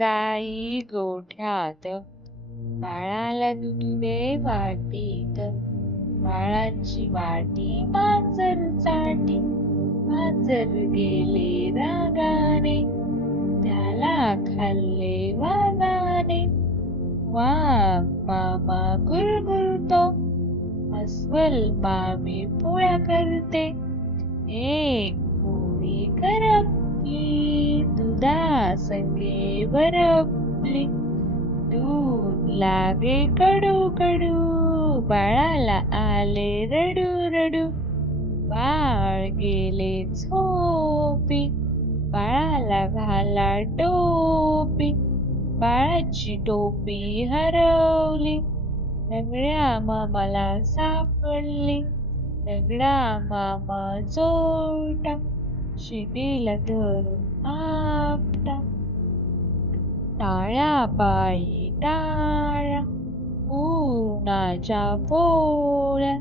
गाई गोठ्यात, बाळाला दूध दे वाटीत. बाळाची वाटी मांजर चाटी, मांजर गेले रागाने, त्याला खाल्ले वाघाने. वाघ मामा गुरगुरतो, अस्वल मामी पोळ्या करते. एक पोळी करपली, दुधासंगे बरपली. दूध लागे कडू कडू, बाळाला आले रडू रडू. बाळ गेले झोपी, बाळाला घाला टोपी. बाळाची टोपी हरवली, लंगड्या मामाला सापडली. लंगडा मामा जोटा, शिडीला धरून आपटा. टाळ्या पायी टाळ्या, उन्हाच्या पोळ्या.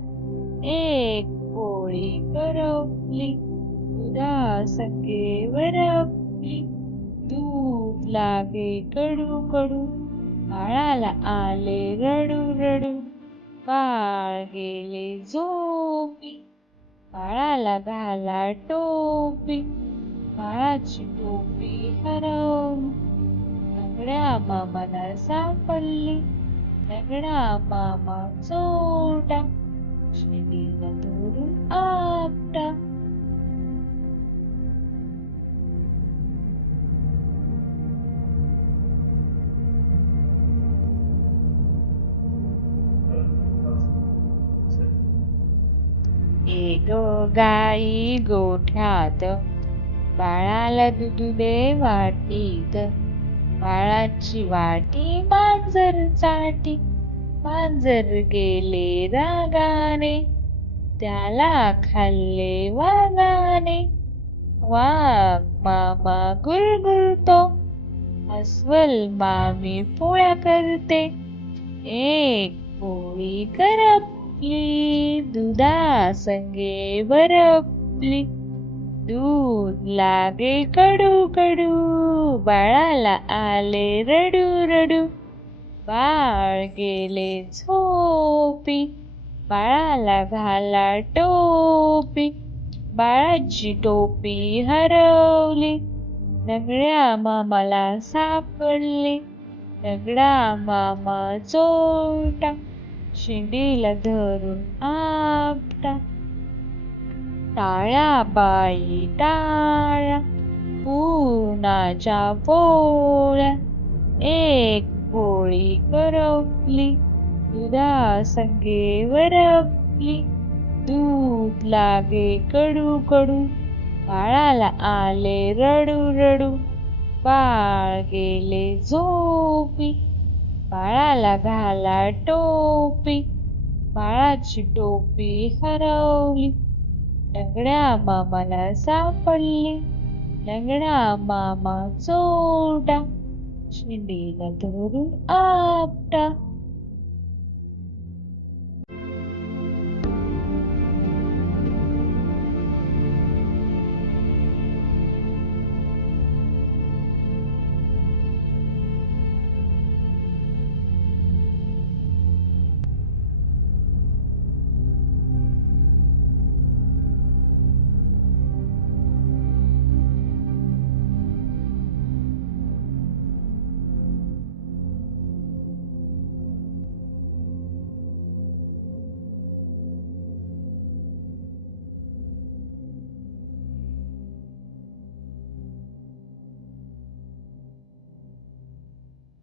एक पोळी करपली, दुधासंगे बरपली. दूध लागे कडू कडू, बाळाला आले रडू रडू. बाळ गेले झोपी, बाळाला घाला टोपी. बाळाची टोपी हरवली, लंगड्या मामाला सापडली. लंगडा मामा चोरटा, शिडीला धरून आपटा. एक गाई गोठ्यात, बाळाला दूध दे वाटीत. बाळाची वाटी मांजर चाटी, मांजर गेले रागाने, त्याला खाल्ले वाघाने. वाघ मामा गुरगुरतो, अस्वल मामी पोळ्या करते. एक पोळी करपली, दुधासंगे बरपली. दूध लागे कडू कडू, बाळाला आले रडू रडू. बाळ गेले झोपी, बाळाला घाला टोपी. बाळाची टोपी हरवली, लंगड्या मामाला सापडली. लंगडा मामा चोरटा, शिडीला धरून आपटा. टाळ्या पायी टाळ्या, उन्हाच्या पोळ्या. एक पोळी करपली, दुधासंगे बरपली. दूध लागे कडू कडू, बाळाला आले रडू रडू. बाळ गेले झोपी, बाळाला घाला टोपी. बाळाची टोपी हरवली, लंगड्या मामाला सापडली. लंगडा मामा चोरटा, शिडीला धरून आपटा.